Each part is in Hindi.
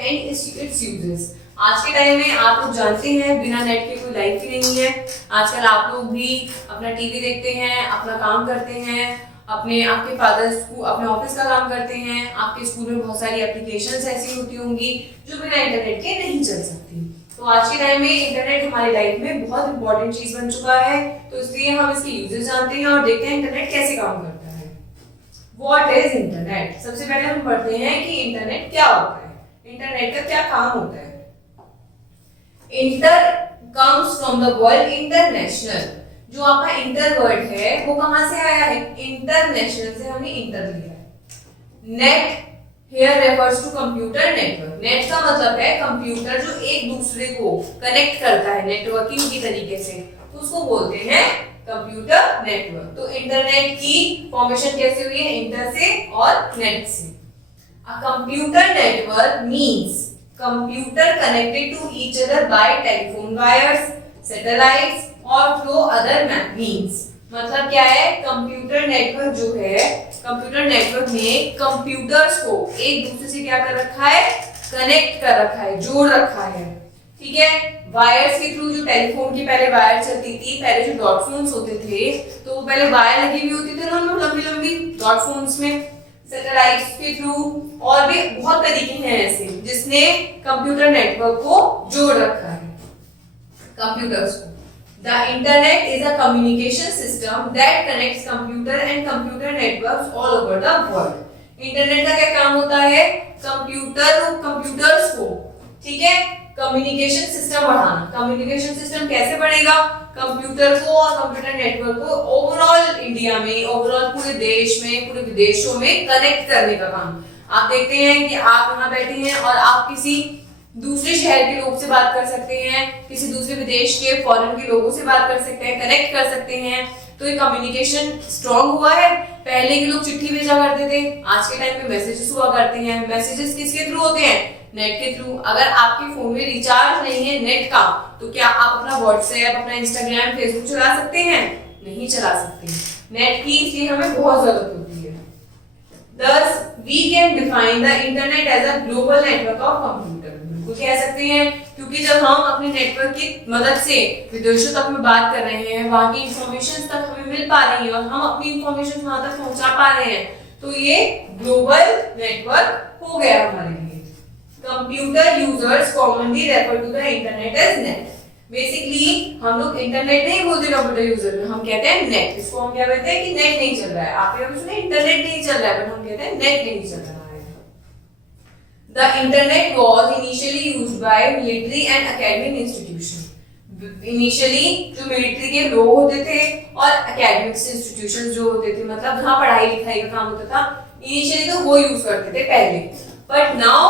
And it's uses. आज के टाइम में आप लोग जानते हैं बिना नेट के कोई लाइफ ही नहीं है। आजकल आप लोग भी अपना टीवी देखते हैं, अपना काम करते हैं, आपके फादर स्कूल अपने ऑफिस का काम करते हैं, आपके स्कूल में बहुत सारी एप्लीकेशंस ऐसी होती होंगी जो बिना इंटरनेट के नहीं चल सकती। तो आज के टाइम में इंटरनेट हमारी लाइफ में बहुत इंपॉर्टेंट चीज बन चुका है। तो इसलिए हम इसके यूजेस जानते हैं और देखते हैं इंटरनेट कैसे काम करता है। What is internet? सबसे पहले हम पढ़ते हैं कि इंटरनेट क्या होता है, इंटरनेट का क्या काम होता है। Inter comes from the word international. जो आपका इंटर वर्ड है वो कहां से आया है? इंटरनेशनल से हमने इंटर लिया है। Net here refers to computer network. Net का मतलब है कंप्यूटर जो एक दूसरे को कनेक्ट करता है नेटवर्किंग की तरीके से, तो उसको बोलते हैं कंप्यूटर नेटवर्क। तो इंटरनेट की फॉर्मेशन कैसे हुई है? इंटर से और नेट से। A computer network means computer connected to each other by telephone wires, satellites और थ्रू अदर मींस। मतलब क्या है? कंप्यूटर नेटवर्क जो है, कंप्यूटर नेटवर्क में कंप्यूटर्स को एक दूसरे से क्या कर रखा है? कनेक्ट कर रखा है, जोड़ रखा है। ठीक है। वायर्स के थ्रू, जो टेलीफोन की पहले वायर चलती थी, पहले जो डॉट फोन्स होते थे तो वो पहले वायर लगी हुई होती थी ना लंबी लंबी डॉट फोन्स में। सैटेलाइट्स के थ्रू और भी बहुत तरीके हैं ऐसे जिसने कंप्यूटर नेटवर्क को जोड़ रखा है कंप्यूटर्स को। The internet is a communication system that connects computer and computer networks all over the world. Internet का क्या काम होता है? कंप्यूटर्स को, ठीक है, कम्युनिकेशन सिस्टम बढ़ाना। कम्युनिकेशन सिस्टम कैसे बढ़ेगा? कंप्यूटर को और कंप्यूटर नेटवर्क को ओवरऑल इंडिया में, ओवरऑल पूरे देश में, पूरे विदेशों में कनेक्ट करने का काम। आप देखते हैं कि आप यहाँ बैठे हैं और आप किसी दूसरे शहर के लोग से बात कर सकते हैं, किसी दूसरे विदेश के फॉरेन के लोगों से बात कर सकते हैं, कनेक्ट कर सकते हैं। तो ये कम्युनिकेशन स्ट्रांग हुआ है। पहले के लोग चिट्ठी भेजा करते थे, आज के टाइम पे मैसेजेस हुआ करते हैं। मैसेजेस किसके थ्रू होते हैं? नेट के थ्रू। अगर आपके फोन में रिचार्ज नहीं है नेट का, तो क्या आप अपना व्हाट्सएप, अपना इंस्टाग्राम, फेसबुक चला सकते हैं? नहीं चला सकते। नेट की इसलिए हमें बहुत जरूरत होती है। Thus, we can define the internet as a global network of computer. कह सकते हैं क्योंकि जब हम अपने नेटवर्क की मदद से विदेशों तक में बात कर रहे हैं, वहां की इंफॉर्मेशन तक हमें मिल पा रही है और हम अपनी इंफॉर्मेशन वहां तक पहुंचा पा रहे हैं, तो ये ग्लोबल नेटवर्क हो गया हमारे लिए। Computer users commonly refer to the internet as net. Basically हम लोग इंटरनेट नहीं बोलते कंप्यूटर यूजर में, हम कहते हैं नेट। इसको हम क्या कहते हैं कि नेट नहीं चल रहा है। आप ये सुने इंटरनेट नहीं चल रहा है, बट हम कहते हैं नेट नहीं चल रहा है। The internet was initially used by military and academic institutions. Initially जो मिलिट्री के लोग होते थे और academic institutions जो होते थे, मतलब जहाँ पढ़ाई लिखाई का काम होता था, इनिशियली तो वो यूज करते थे पहले। But now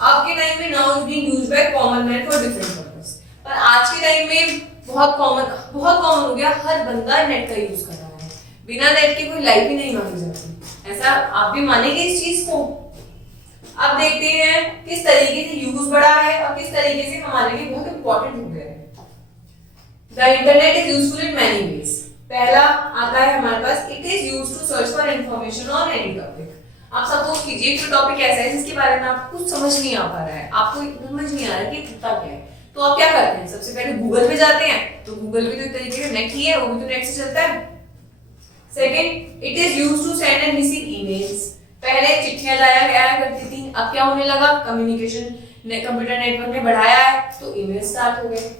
अब के टाइम में now is being used by common man for different purpose. पर आज के टाइम में बहुत कॉमन हो गया, हर बंदा नेट का यूज कर रहा है। बिना नेट के कोई लाइफ ही नहीं मानी जाती। ऐसा आप भी मानेंगे इस चीज को? अब देखते हैं किस तरीके से यूज बढ़ा है और किस तरीके से हमारे लिए बहुत इंपॉर्टेंट हो गया है। The internet is useful in many ways. पहला आता है हमारे पास, it is used to search for information on any topic. आप सपोज कीजिए कोई टॉपिक ऐसा है जिसके बारे में आपको कुछ समझ नहीं आ पा रहा है, आपको समझ नहीं आ रहा है कि होता क्या है, तो आप क्या करते हैं? सबसे पहले गूगल पे जाते हैं। तो गूगल भी तो एक तरीके का नेट ही है, वो भी तो नेट से चलता है। Second, it is used to send and receive emails. पहले चिट्ठियां जाया करती थी, अब क्या होने लगा? कम्युनिकेशन कंप्यूटर नेटवर्क ने बढ़ाया है तो ईमेल स्टार्ट हो गए।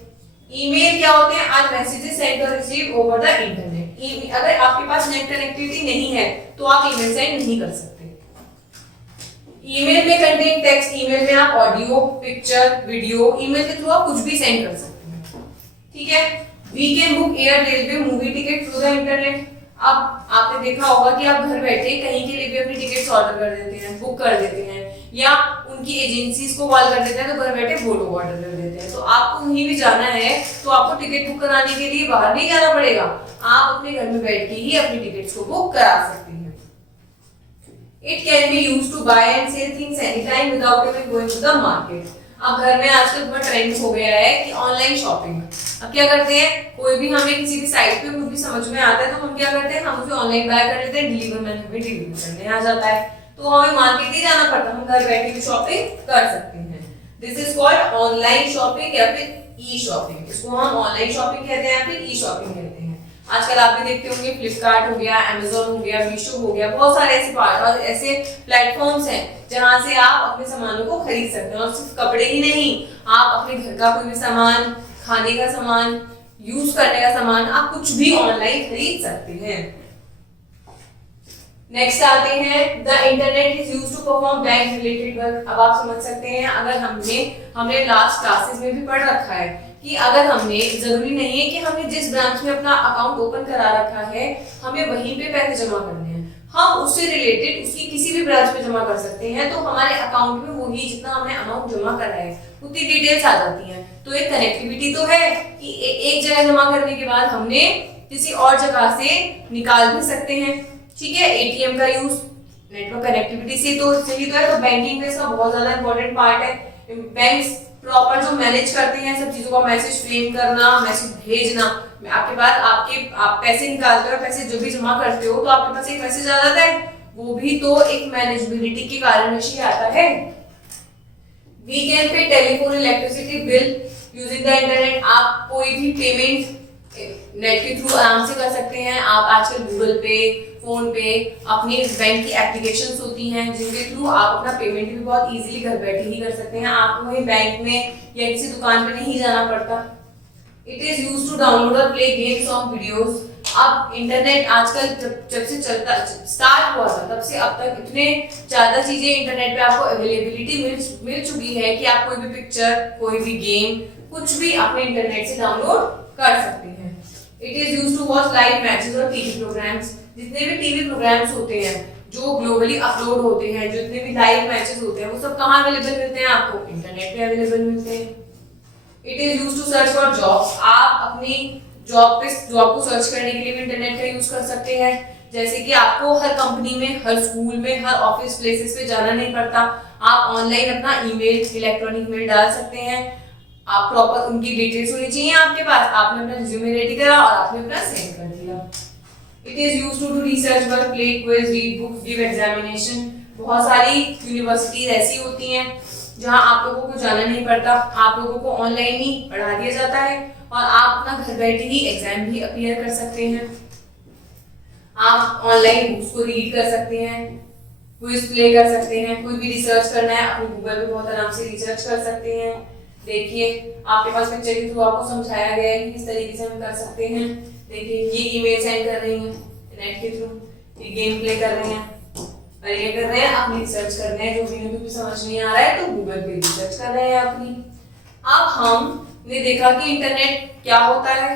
ईमेल क्या होते हैं? आज मैसेजेस सेंड और रिसीव ओवर द इंटरनेट। अगर आपके पास नेट कनेक्टिविटी नहीं है तो आप ईमेल सेंड नहीं कर सकते। ईमेल में कंटेन टेक्स्ट, ईमेल में आप ऑडियो, पिक्चर, वीडियो, ईमेल के थ्रू आप कुछ भी सेंड कर सकते हैं। ठीक है। We can book air, railway, movie ticket through the internet. अब आपने देखा होगा कि आप घर बैठे कहीं के लिए भी अपनी टिकट्स ऑर्डर कर देते हैं, बुक कर देते हैं, या उनकी एजेंसीज को कॉल कर देते हैं तो घर बैठे वो लोग ऑर्डर कर देते हैं। तो आपको कहीं भी जाना है तो आपको टिकट बुक कराने के लिए बाहर नहीं जाना पड़ेगा, आप अपने घर में बैठ के ही अपनी टिकट्स को बुक करा सकते हैं। It can be used to buy and sell things any time without even going to the market. अब घर में आजकल बहुत ट्रेंड हो गया है कि ऑनलाइन शॉपिंग। अब क्या करते हैं, कोई भी हमें किसी भी साइट पे कुछ भी समझ में आता है तो हम क्या करते हैं, हम उसे ऑनलाइन बाय कर लेते हैं, डिलीवर मैन हमें डिलीवर करने आ जाता है, तो हमें मार्केट नहीं जाना पड़ता, हम घर बैठे भी शॉपिंग कर सकते हैं। This is called online shopping या फिर ई शॉपिंग। इसको हम ऑनलाइन शॉपिंग कहते हैं या फिर ई शॉपिंग कहते हैं। आजकल आप भी देखते होंगे फ्लिपकार्ट हो गया, अमेज़न हो गया, मीशो हो गया, बहुत सारे ऐसे प्लेटफॉर्म्स हैं जहां से आप अपने सामानों को खरीद सकते हैं। और सिर्फ कपड़े ही नहीं, आप अपने घर का कोई भी सामान, खाने का सामान, यूज करने का सामान, आप कुछ भी ऑनलाइन खरीद सकते हैं। नेक्स्ट आते हैं, the internet is used to perform bank related work. अब आप समझ सकते हैं, अगर हमने लास्ट क्लासेस में भी पढ़ रखा है कि अगर हमने, जरूरी नहीं है कि हमने जिस ब्रांच में अपना अकाउंट ओपन करा रखा है हमें वहीं पे पैसे जमा करने हैं, हम उससे रिलेटेड उसकी किसी भी ब्रांच में जमा कर सकते हैं। तो हमारे अकाउंट में वही जितना हमने अमाउंट जमा करा है उतनी डिटेल्स आ जाती हैं। तो एक कनेक्टिविटी तो है कि एक जगह जमा करने के बाद हमने किसी और जगह से निकाल भी सकते हैं। ठीक है, एटीएम का यूज नेटवर्क कनेक्टिविटी से तो सही तो है। तो बैंकिंग में इसका बहुत ज्यादा इंपॉर्टेंट पार्ट है। बैंक्स प्रॉपर जो मैनेज करते हैं सब चीजों का, मैसेज फ्रेम करना, मैसेज भेजना, आपके पास आप पैसे निकालते हो, पैसे जो भी जमा करते हो तो आपके पास एक मैसेज आ जाता है, वो भी तो एक मैनेजेबिलिटी के कारण ही आता है। We can pay telephone electricity bill using the internet. आप कोई भी पेमेंट नेट के थ्रू आराम से कर सकते हैं। आप आजकल गूगल पे, फोन पे, अपनी बैंक की एप्लीकेशंस होती हैं जिनके थ्रू आप अपना पेमेंट भी बहुत इजीली घर बैठे ही कर सकते हैं। आपको वही बैंक में या किसी दुकान पे नहीं जाना पड़ता। It is used to download और प्ले गेम्स, सॉन्ग, वीडियोस। अब इंटरनेट आजकल जब से स्टार्ट हुआ था तब से अब तक इतने ज्यादा चीजें इंटरनेट पे आपको अवेलेबिलिटी मिल चुकी है कि आप कोई भी पिक्चर, कोई भी गेम, कुछ भी अपने इंटरनेट से डाउनलोड कर सकते हैं। It is used to watch live matches और टीवी प्रोग्राम्स। जितने भी टीवी प्रोग्राम्स होते हैं जो ग्लोबली अपलोड होते हैं, जितने भी लाइव मैचेस होते हैं, वो सब कहाँ अवेलेबल मिलते हैं आपको? इंटरनेट पे अवेलेबल मिलते हैं। It is used to search for jobs. आप अपनी जॉब को सर्च करने के लिए भी इंटरनेट का यूज कर सकते हैं। जैसे कि आपको हर कंपनी में, हर स्कूल में, हर ऑफिस प्लेसेस पे जाना नहीं पड़ता। आप ऑनलाइन अपना ईमेल, इलेक्ट्रॉनिक मेल डाल सकते हैं। आप प्रॉपर उनकी डिटेल्स होनी चाहिए आपके पास। आपने अपना रिज्यूमे रेडी करा और आपने अपना सेंड कर दिया। It is used to do research work, play quiz, read books, give examination. बहुत सारी यूनिवर्सिटीज ऐसी होती हैं जहां आप लोगों को जाना नहीं पड़ता, आप लोगों को ऑनलाइन ही पढ़ा दिया जाता है और आप अपना घर बैठे ही एग्जाम भी अपीयर कर सकते हैं। आप ऑनलाइन बुक्स को रीड कर सकते हैं, क्विज प्ले कर सकते हैं। कोई भी रिसर्च करना है अपने गूगल पे बहुत आराम से रिसर्च कर सकते हैं। देखिए आपके पास पिक्चर के थ्रू आपको समझाया गया है कि किस तरीके से हम कर सकते हैं। देखिए ये ईमेल सेंड कर रही हैं नेट के थ्रू, ये गेम प्ले कर रहे हैं और ये कर रहे हैं अपनी रिसर्च कर रहे हैं। जो भी उनको समझ नहीं आ रहा है तो गूगल पे रिसर्च कर रहे हैं अपनी। अब हमने देखा कि इंटरनेट क्या होता है,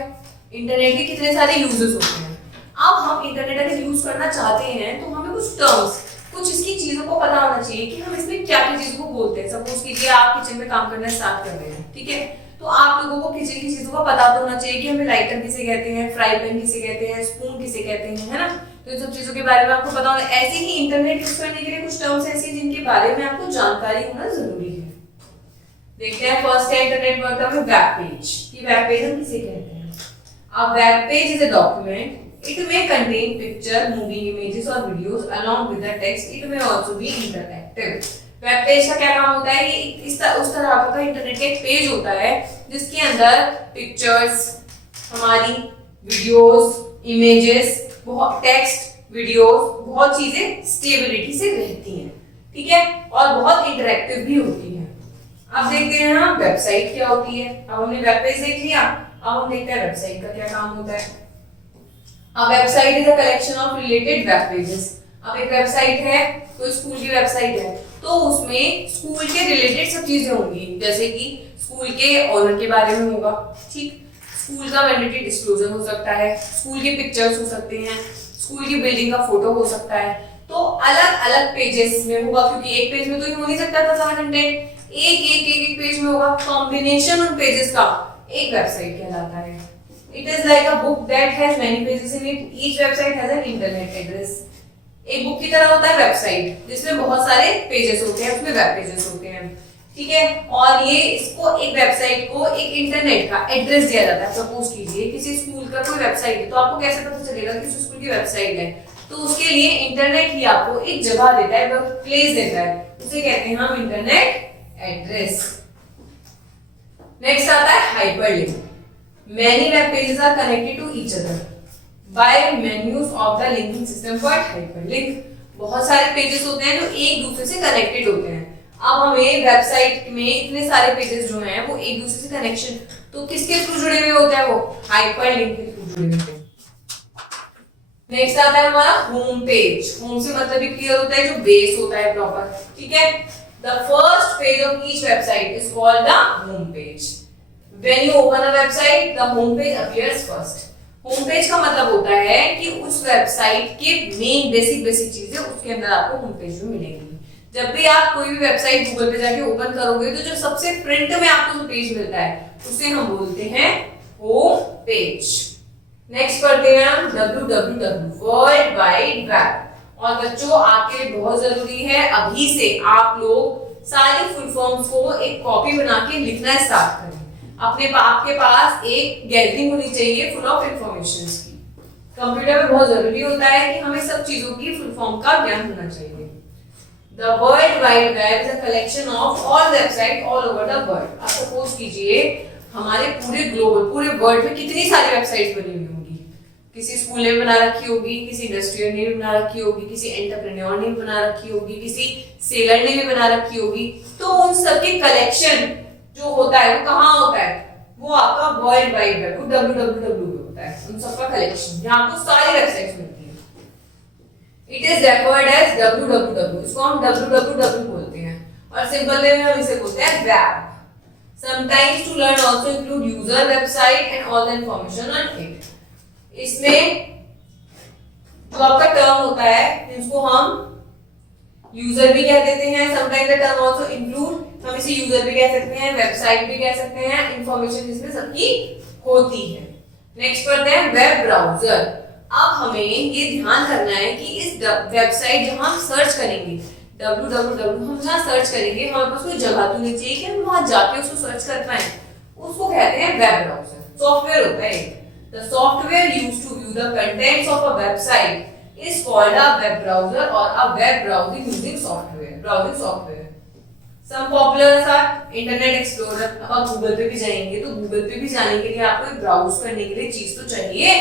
इंटरनेट के कितने सारे यूजेस होते हैं। अब हम इंटरनेट अगर यूज करना चाहते हैं तो हमें कुछ टर्म्स, कुछ इसकी चीजों को पता होना चाहिए कि हम इसमें क्या क्या चीजों को बोलते हैं। सपोज कीजिए आप किचन में काम करना स्टार्ट कर रहे हैं, ठीक है, तो आप लोगों को किचन की चीजों का पता तो होना चाहिए कि हमें लाइटर किसे कहते हैं, फ्राई पैन किसे कहते हैं, स्पून किसे कहते हैं, है ना। तो इन सब चीजों के बारे में आपको पता होना। ऐसे ही इंटरनेट यूज करने के लिए कुछ टर्म्स ऐसे हैं जिनके बारे में आपको जानकारी होना जरूरी है। देखते हैं फर्स्ट है इंटरनेट वर्क में वेब पेज। कि वेब पेज हम किसे कहते हैं? A web page is a document. It may contain picture, moving images or videos along with the text. It may also be interactive. Web page का क्या काम होता है कि उस तरह का इंटरनेट का एक पेज होता है जिसके अंदर पिक्चर्स, हमारी वीडियोस, इमेजेस, बहुत टेक्स्ट, वीडियोस, बहुत चीजें स्टेबिलिटी से रहती हैं, ठीक है, और बहुत इंटरेक्टिव भी होती है। अब देखते हैं हम वेबसाइट क्या होती है। अब हमने वेब पेज देख लिया, अब हम देखते हैं वेबसाइट का क्या काम होता है। अब website is a collection of related web pages. अब एक वेबसाइट है, कोई स्कूल की वेबसाइट है, तो उसमें स्कूल के रिलेटेड सब चीजें होंगी, जैसे कि स्कूल के ऑनर के बारे में होगा, ठीक, स्कूल का मैंडेटरी डिस्क्लोजर हो सकता है, स्कूल के पिक्चर्स हो सकते हैं, स्कूल की बिल्डिंग का फोटो हो सकता है। तो अलग अलग पेजेस में होगा, क्योंकि एक पेज में तो ये हो नहीं सकता था सारा कंटेंट, एक पेज में होगा। कॉम्बिनेशन उन पेजेस का एक वेबसाइट कहलाता है। It is like a book that has many pages in it. Each website has an internet address. एक बुक की तरह होता है वेबसाइट, जिसमें बहुत सारे पेजेस होते हैं, उसमें वेब पेजेस होते हैं, ठीक है। और ये इसको एक वेबसाइट को एक इंटरनेट का एड्रेस दिया जाता है। सपोज कीजिए किसी स्कूल का कोई वेबसाइट है, तो आपको कैसे पता चलेगा कि किसी स्कूल की वेबसाइट है? तो उसके लिए इंटरनेट ही आपको एक जगह देता है, प्लेस देता है, उसे कहते हैं हम इंटरनेट एड्रेस। नेक्स्ट आता है hyperlink. Many web pages are connected to each other by menus of the linking system called hyperlink। बहुत सारे पेजेस होते हैं जो एक दूसरे से कनेक्टेड होते हैं। अब हमें वेबसाइट में इतने सारे पेजेस जो हैं वो एक दूसरे से कनेक्शन तो किसके थ्रू जुड़े हुए होते हैं, वो हाइपरलिंक के थ्रू जुड़े हुए होते हैं। नेक्स्ट आता है हमारा होम पेज। होम से मतलब भी क्लियर होता है, जो बेस होता है प्रॉपर, ठीक है। The first page of each website is called the home page. When you open a website, the home page appears first। Home page का मतलब होता है कि उस वेबसाइट के मेन बेसिक चीजें उसके अंदर आपको होम पेज में मिलेंगी। जब भी आप कोई भी वेबसाइट गूगल पे जाके ओपन करोगे तो जो सबसे फ्रंट में आपको जो पेज मिलता है उसे हम बोलते हैं होम पेज। नेक्स्ट पढ़ते हैं हम www, वर्ल्ड वाइड वेब। और बच्चों आपके लिए बहुत जरूरी है अभी से आप लोग सारी फुल फॉर्म्स को एक कॉपी बना के लिखना स्टार्ट करें। आपके पास एक गैलरी होनी चाहिए फुल ऑफ इंफॉर्मेशन की। कंप्यूटर में बहुत जरूरी होता है कि हमें सब चीजों की फुल फॉर्म का ज्ञान होना चाहिए। The world wide web is a collection of all website all over the world. आप सपोज कीजिए हमारे पूरे ग्लोबल पूरे वर्ल्ड में कितनी सारी वेबसाइट्स बनी हुई होंगी। किसी स्कूल ने बना रखी होगी, किसी इंडस्ट्रियल ने भी बना रखी होगी, किसी एंटरप्रेन्योर ने भी बना रखी होगी, किसी सेलर ने भी बना रखी होगी। तो उन सबके कलेक्शन जो होता है वो कहाँ होता है, वो आपका वर्ल्ड वाइड वेब www होता है। उन सबका कलेक्शन जहाँ आपको सारी वेबसाइट्स मिलती है। It is referred as www। इसको हम www बोलते हैं और सिंपल वे में हम इसे बोलते हैं web. Sometimes to learn also include user, website and all the information on it. इसमें जो आपका टर्म होता है जिसको हम यूजर भी कह देते हैं, sometimes the term also include, हम इसे यूजर भी कह सकते हैं, वेबसाइट भी कह सकते हैं, इंफॉर्मेशन जिसमें सबकी होती है। नेक्स्ट पढ़ते हैं वेब ब्राउजर। अब हमें ये ध्यान करना है कि इस वेबसाइट जहां हम सर्च करेंगे www, हम जहां सर्च करेंगे हमारे पास कोई जगह तो नहीं चाहिए कि हम वहां जाके उसको सर्च कर पाए। उसको कहते हैं वेब ब्राउजर। सॉफ्टवेयर होता है the software used to view the contents of a website is called a web browser or a web browsing using browsing software। Some popular are Internet Explorer। अब आप गूगल पे भी जाएंगे तो गूगल पे भी जाने के लिए आपको ब्राउज करने के लिए चीज तो चाहिए।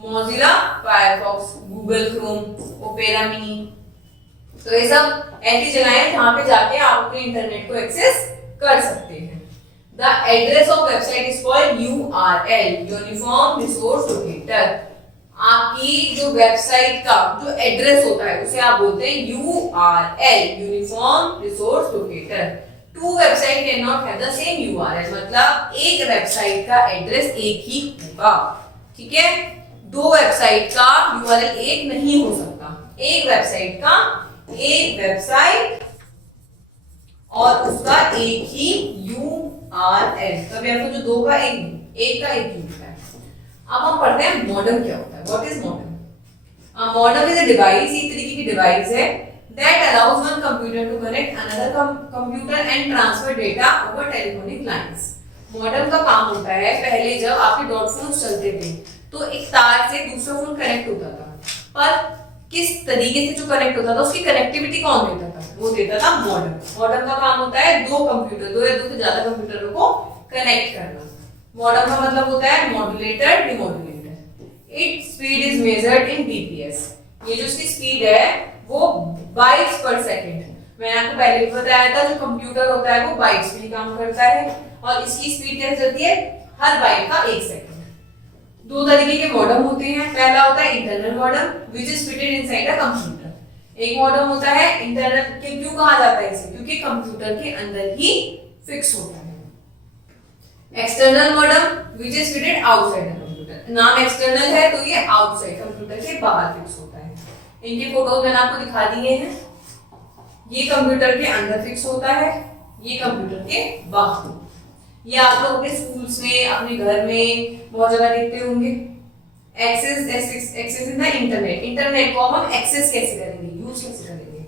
Mozilla Firefox, Google Chrome, opera mini. तो ये सब ऐसी जगहें हैं जहां पे जाके आप अपने इंटरनेट को एक्सेस कर सकते हैं। The address of website is called URL, Uniform Resource Locator। आपकी जो वेबसाइट का जो एड्रेस होता है उसे आप बोलते हैं URL, uniform resource locator. Two website can not have the same URL, मतलब एक वेबसाइट का एड्रेस एक ही होगा, ठीक है। दो वेबसाइट का URL एक नहीं हो सकता। एक वेबसाइट और उसका एक ही URL, तभी आपको जो दो का एक का एक होता है। अब हम पढ़ते हैं मॉडेम क्या होता है। What is modem? Modem is a device, एक तरीके की डिवाइस है that allows one computer to connect another computer and transfer data over telephonic lines. Modem का काम होता है, पहले जब आपके डॉट फोन्स चलते थे तो एक तार से दूसरा फोन कनेक्ट होता था, पर किस तरीके से जो कनेक्ट होता था उसकी कनेक्टिविटी कौन देता था, वो देता था मॉडेम। मॉडेम का काम होता है दो या दो से ज्यादा कंप्यूटरों को कनेक्ट करना। मॉडेम का मतलब होता है modulator, demodulator. It speed is measured in bps। ये जो इसकी स्पीड है वो बाइट्स पर सेकंड। मैंने आपको पहले भी बताया था जो कंप्यूटर होता है वो बाइट्स में ही काम करता है और इसकी स्पीड कैसे चलती है, हर बाइट का 1 सेकंड। दो तरीके के मॉडेम होते हैं। पहला होता है internal modem which is fitted inside a computer. एक मॉडेम होता है इंटरनल, क्यों कहा जाता है इसे, क्योंकि कंप्यूटर के अंदर ही फिक्स होता है। External modem which is fitted outside the computer. नाम एक्सटर्नल है तो ये आउटसाइड कंप्यूटर के बाहर फिक्स होता है। इनके फोटोज मैंने आपको दिखा दिए हैं। ये कंप्यूटर के अंदर फिक्स होता है, ये कंप्यूटर के बाहर। ये आप लोग अपने स्कूल्स में, अपने घर में बहुत जगह देखते होंगे। Access in the internet. Internet को हम एक्सेस कैसे करेंगे, यूज कैसे करेंगे?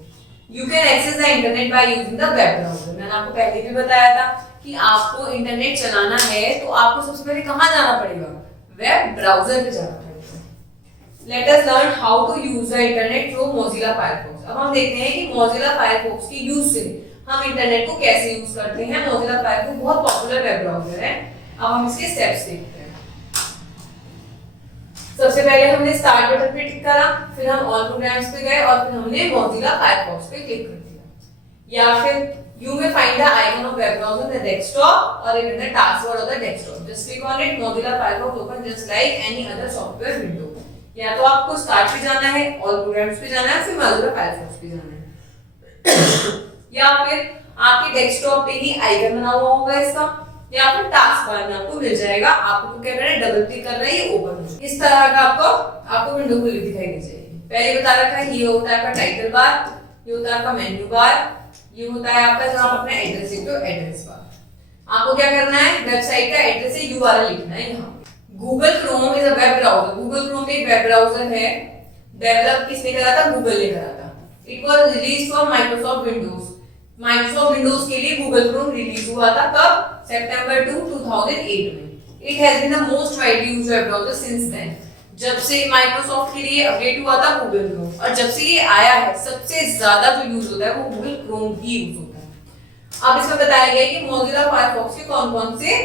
You can access the internet by using the web browser. मैंने आपको पहले भी बताया था कि आपको इंटरनेट चलाना है तो आपको सबसे पहले कहाँ जाना पड़ेगा, वेब ब्राउजर पे जाना पड़ेगा। Let us learn how to use the internet through Mozilla Firefox. अब हम देखते हैं कि मोजिला फायरफॉक्स के यूज से हम इंटरनेट को कैसे यूज करते हैं। मोजिला फायरफॉक्स बहुत पॉपुलर वेब ब्राउजर है। अब हम इसके स्टेप्स देखते हैं। सबसे पहले हमने स्टार्ट बटन पे क्लिक करा, फिर हम ऑल प्रोग्राम्स पे गए और फिर हमने मोजिला फायरफॉक्स पे क्लिक कर दिया। या फिर you may find the icon of web browser on the desktop or in the taskbar of the desktop. Just click on it. Mozilla Firefox open just like any other software window. या तो आपको स्टार्ट पे जाना है, ऑल प्रोग्राम्स पे जाना है, फिर Mozilla Firefox पे जाना है। या फिर आपके डेस्कटॉप पे ही आइकन बना हुआ होगा इसका, या फिर टास्क बार में आपको मिल जाएगा। आपको क्या करना है, डबल क्लिक करना है, ये ओपन हो जाएगा। इस तरह का आपको विंडो खुली दिखाई दी जाएगी। पहले बता रखा है, ये होता है आपका टाइटल बार, ये होता है आपका मेन्यू बार, ये होता है आपका जहां आप अपना एड्रेस लिखते हो एड्रेस बार। आपको क्या करना है, वेबसाइट का एड्रेस से यूआरएल लिखना है यहाँ पे। Google Chrome is a web browser. Google Chrome एक वेब ब्राउजर है। डेवलप किसने करा था, गूगल ने करा था। It was released for Microsoft Windows. Microsoft Windows के लिए गूगल क्रोम रिलीज हुआ था कब, सितंबर 2, 2008 में। It has been the most widely used web browser since then. जब से माइक्रोसॉफ्ट के लिए अपडेट हुआ था गूगल क्रोम, और जब से ये आया है सबसे ज्यादा जो यूज होता है वो गूगल क्रोम ही यूज होता है। अब इसमें बताया गया कि मोजिला फायरफॉक्स के कौन-कौन से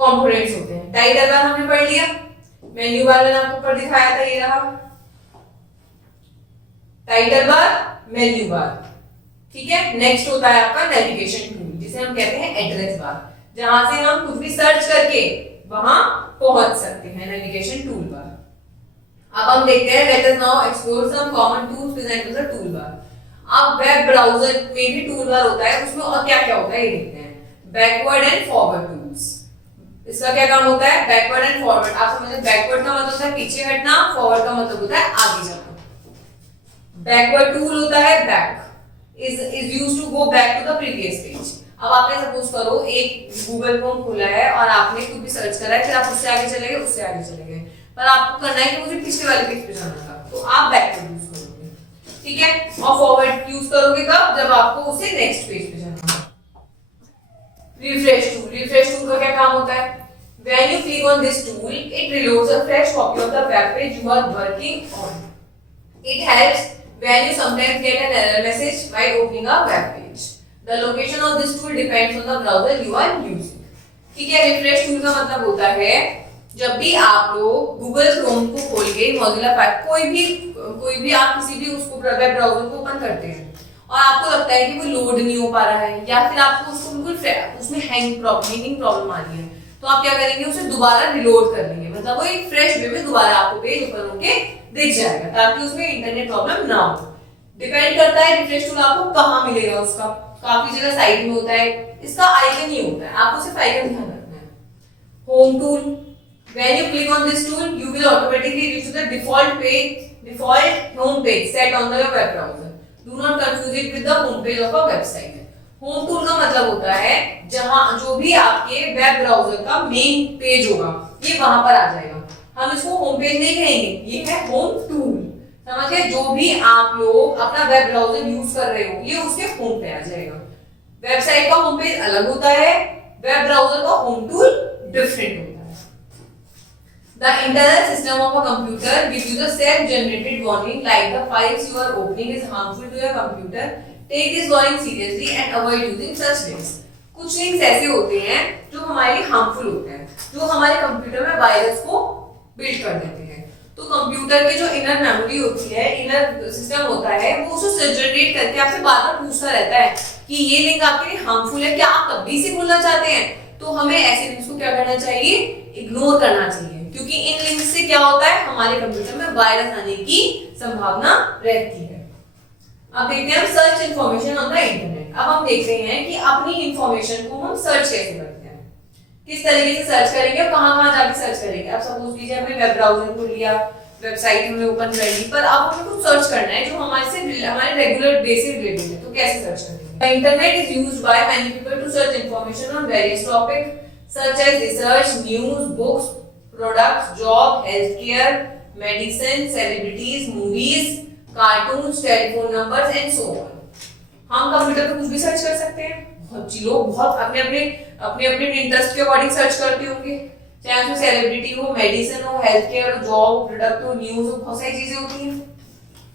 कंपोनेंट्स होते हैं। टाइटल बार हमने पढ़ लिया, मेन्यू बार मैंने आपको ऊपर दिखाया था, ये रहा टाइटल बार, मेन्यू बार, ठीक है। नेक्स्ट होता है आपका नेविगेशन टूल, जिसे हम कहते हैं एड्रेस बार, जहां से हम कुछ भी सर्च करके वहां पहुंच सकते हैं, नेविगेशन टूल बार। अब हम देखते हैं, let us now explore some common tools present in the tool bar. अब वेब ब्राउजर में भी टूल बार होता है, उसमें और क्या-क्या होता है ये देखते हैं। बैकवर्ड एंड फॉरवर्ड टूल्स, इसका क्या काम होता है, बैकवर्ड एंड फॉरवर्ड। आप समझे, बैकवर्ड का मतलब होता है पीछे हटना, फॉरवर्ड का मतलब होता है आगे जाना। बैकवर्ड टूल होता है back, is used to go back to the previous page। अब आपने सपोज करो एक गूगल क्रोम खोला है और आपने कुछ भी सर्च करा है, फिर आप उससे आगे चले गए, उससे आगे चले गए, पर आपको करना है कि मुझे पिछले वाले पेज पे जाना था, तो आप बैकवर्ड यूज करोगे, ठीक है। और फॉरवर्ड यूज करोगे कब, जब आपको उसे नेक्स्ट पेज पे जाना है। रिफ्रेश टूल, रिफ्रेश टूल का क्या काम होता है, when you click on this tool it reloads a fresh copy of the web page you are working on। it helps when you sometimes get an error message while opening a web page। the location of this tool depends on the browser you are using। ठीक है, रिफ्रेश टूल का मतलब होता है जब भी आप लोग गूगल क्रोम को खोल के मोजिला फायरफॉक्स कोई भी आप किसी भी उसको वेब ब्राउजर को ओपन करते हैं और आपको लगता है कि वो लोड नहीं हो पा रहा है, या फिर आपको उसको बिल्कुल उसमें हैंगिंग प्रॉब्लम आ रही है, तो आप क्या करेंगे, उसे दोबारा रिलोड कर लेंगे, मतलब वो एक फ्रेश वे में दोबारा आपको पेज ओपन होके दिख जाएगा, ताकि उसमें इंटरनेट प्रॉब्लम ना हो। डिपेंड करता है रिफ्रेश टूल आपको कहाँ मिलेगा, उसका काफी जगह साइड में होता है, इसका आइकन ही होता है, आपको सिर्फ आइकन ध्यान रखना है। Home tool, when you click on this tool you will automatically reach to the default home page set on your web browser। do not confuse it with the home page of a website। Home tool का मतलब होता है जहां जो भी आपके वेब ब्राउजर का मेन पेज होगा ये वहां पर आ जाएगा। हम इसको होम पेज नहीं कहेंगे, ये है होम टूल, समझ गए। जो भी आप लोग अपना वेब ब्राउजर यूज कर रहे हो ये उसके होम पे आ जाएगा। वेबसाइट का होम पेज अलग होता है, वेब ब्राउजर का होम टूल डिफरेंट होता है। The internal system of a computer gives you the self-generated warning like the files you are opening is harmful to your computer। Take this warning seriously and avoid using such links। कुछ लिंक्स ऐसे होते हैं जो हमारे लिए हार्मफुल होते हैं, जो हमारे कंप्यूटर में वायरस को बिल्ड कर देते हैं। तो कंप्यूटर के जो इनर मेमोरी होती है, इनर सिस्टम होता है, वो उसको जनरेट करके आपसे बार-बार पूछता रहता है कि ये लिंक आपके लिए हार्मफुल है, क्या आप कभी से खुलना चाहते हैं। तो हमें ऐसे लिंक्स को क्या करना चाहिए, इग्नोर करना चाहिए, क्योंकि इन लिंक्स से क्या होता है, हमारे कंप्यूटर में वायरस आने की संभावना रहती है। अब देखते हैं हम search information on the internet. अब हम देखते हैं कि अपनी इंफॉर्मेशन को हम सर्च कैसे करते हैं, किस तरीके से सर्च करेंगे और कहां-कहां जाके सर्च करेंगे। अब सपोज कीजिए हमने वेब ब्राउजर को लिया, वेबसाइट हमने ओपन कर ली, पर अब हमें कुछ सर्च करना है जो हमारे रेगुलर डे से रिलेटेड है, तो कैसे सर्च करेंगे। The internet is used by many people to search information on various topics such as research, news, books, products, job, healthcare, medicine, celebrities, movies, cartoons, telephone numbers and so on। हम कंप्यूटर पे कुछ भी सर्च कर सकते हैं। बहुत लोग बहुत अपने इंटरेस्ट के अकॉर्डिंग सर्च करते होंगे, चाहे उसमें सेलिब्रिटी हो, मेडिसिन हो, हेल्थ केयर हो, जॉब, प्रोडक्ट हो, न्यूज हो, बहुत सारी चीजें होती हैं।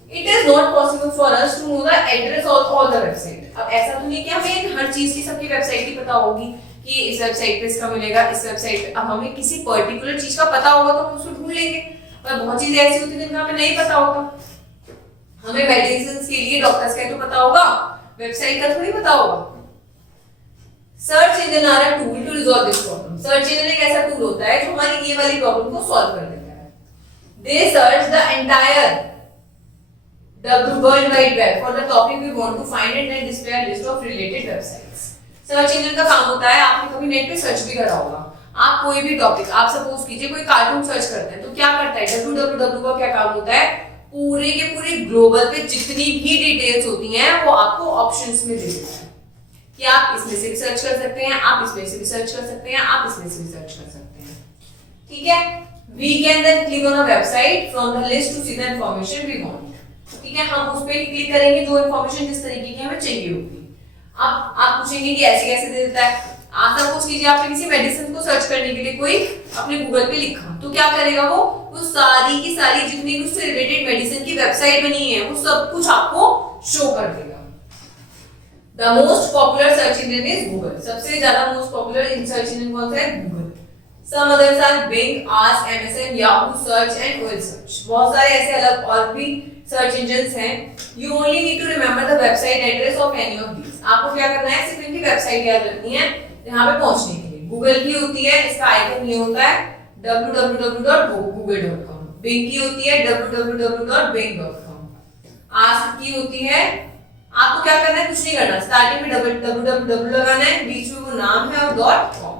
It is not possible for us to know the address of all the website. अब ऐसा तो नहीं कि हमें हर चीज की सबकी वेबसाइट ही पता होगी कि इस वेबसाइट पे इसका मिलेगा, इस वेबसाइट, अब हमें किसी पर्टिकुलर चीज का पता होगा तो हम उसको ढूंढ लेंगे, पर बहुत चीजें ऐसी होती है जिनका हमें नहीं पता होगा। हमें मेडिसिन के लिए डॉक्टर्स का तो पता होगा, वेबसाइट का थोड़ी पता होगा। Search engine are a tool to resolve this problem. Search engine एक ऐसा टूल होता है जो हमारी ये वाली प्रॉब्लम को सॉल्व कर देता है। They search the entire World Wide Web for the topic we want to find and then display a list of related websites. Search engine का काम होता है, आपने कभी नेट पे सर्च भी करा होगा, आप कोई भी टॉपिक, आप सपोज कीजिए कोई कार्टून सर्च करते हैं तो क्या करता है www का क्या काम होता है, पूरे के पूरे ग्लोबल पे जितनी भी डिटेल्स होती हैं वो आपको ऑप्शंस में दे देता है कि आप इसमें से भी सर्च कर सकते हैं, आप इसमें से भी सर्च कर सकते हैं, आप इसमें से भी सर्च कर सकते हैं। ठीक है, we can then click on a website from the list to see the information we want. ठीक है, हम उस पे क्लिक करेंगे जो इन्फॉर्मेशन जिस तरीके की हमें चाहिए होगी। अब आप पूछेंगे कि ऐसे कैसे दे देता है। आप सपोज कीजिए आपने किसी मेडिसिन को सर्च करने के लिए कोई अपने गूगल पे लिखा, तो क्या करेगा वो सारी की सारी जितनी भी उससे रिलेटेड मेडिसिन की वेबसाइट बनी है वो सब कुछ आपको शो कर देगा। The most popular search engine is Google. सबसे ज्यादा मोस्ट पॉपुलर सर्च इंजन कौन सा है? Google. Some others are Bing, Ask, MSN, Yahoo Search and OL Search. बहुत सारे ऐसे अलग और भी सर्च इंजन्स हैं। You only need to remember the website address of any of these. आपको क्या करना है, सिर्फ इनकी वेबसाइट याद रखनी है यहाँ पे पहुंचने के लिए। गूगल की होती है, इसका आइकन ये होता है www.google.com। Bing की होती है www.bing.com। Ask की होती है, आपको क्या करना है, कुछ नहीं करना, स्टार्टिंग में www लगाना है, बीच में वो नाम है और .com।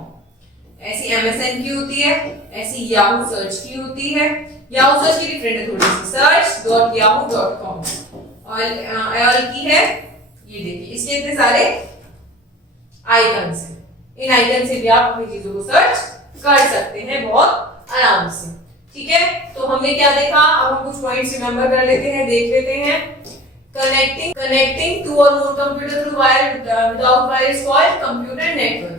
ऐसी MSN की होती है, ऐसी Yahoo सर्च की होती है। Yahoo सर्च की डिफरेंट है थोड़ी सी, search.yahoo.com। और AOL की है, ये देखिए इसके इतने सारे आइकन्स हैं, इन आइकन से भी आप अपनी चीजों को सर्च कर सकते हैं बहुत आराम से। ठीक है, तो हमने क्या देखा, अब हम कुछ पॉइंट्स रिमेंबर कर लेते हैं, देख लेते हैं। कनेक्टिंग टू और more computer through wire without wire is called computer network.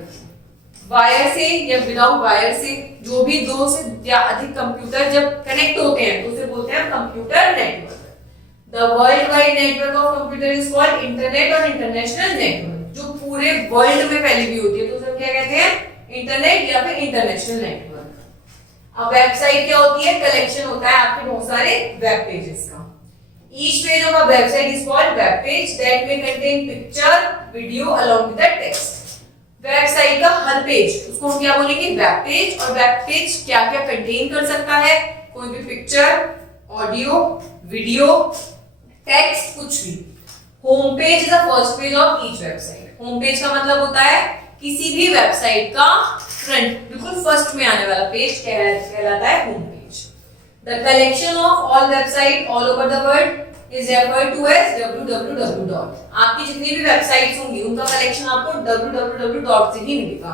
Wire से या विदाउट वायर से जो भी दो से या अधिक कंप्यूटर जब कनेक्ट होते हैं तो उसे बोलते हैं computer network. The world wide network of computer is called internet और इंटरनेशनल नेटवर्क। जो पूरे वर्ल्ड में फैली हुई होती है तो उसे क्या कहते हैं, इंटरनेट या फिर इंटरनेशनल नेटवर्क। अब वेबसाइट क्या होती है, कलेक्शन होता है आपके बहुत सारे वेब पेजेस का। Each page of a website is called web page that may contain picture, video along with the text. Website का हर पेज, उसको हम क्या बोलेंगे, वेब पेज। और वेब पेज क्या क्या कंटेन कर सकता है, कोई भी पिक्चर, ऑडियो, वीडियो, टेक्स्ट, कुछ भी। Home page is the first page of each website. Home page का मतलब होता है किसी भी वेबसाइट का फ्रंट, बिल्कुल फर्स्ट में आने वाला पेज कहलाता है home page. The collection of all website all over the world is referred to as www. आपकी जितनी भी वेबसाइट्स होंगी उनका कलेक्शन आपको www से ही मिलेगा।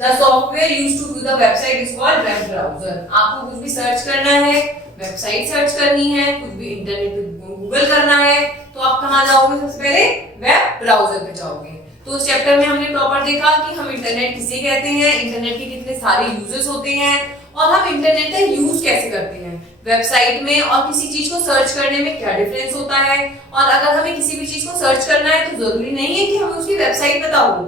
The software used to view the website is called web browser. आपको कुछ भी सर्च करना है, वेबसाइट सर्च करनी है, कुछ भी इंटरनेट पे गूगल करना है, तो आप कहाँ जाओगे, सबसे पहले वेब ब्राउजर पे जाओगे। तो इस चैप्टर में हमने प्रॉपर देखा कि हम इंटरनेट किसे कहते हैं, इंटरनेट के कितने सारे यूजेस होते हैं और हम इंटरनेट का यूज कैसे करते हैं, वेबसाइट में और किसी चीज को सर्च करने में क्या डिफरेंस होता है। और अगर हमें किसी भी चीज को सर्च करना है तो जरूरी नहीं है कि हमें उसकी वेबसाइट पता हो।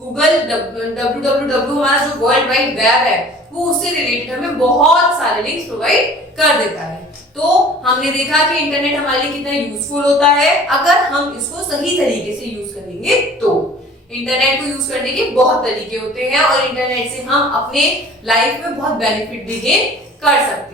गूगल www हमारा जो वर्ल्ड वाइड वेब है वो उससे रिलेटेड हमें बहुत सारे लिंक्स प्रोवाइड कर देता है। तो हमने देखा कि इंटरनेट हमारे लिए कितना यूजफुल होता है अगर हम इसको सही तरीके से यूज करेंगे। तो इंटरनेट को यूज करने के बहुत तरीके होते हैं और इंटरनेट से हम अपने लाइफ में बहुत बेनिफिट भी गेन कर सकते हैं।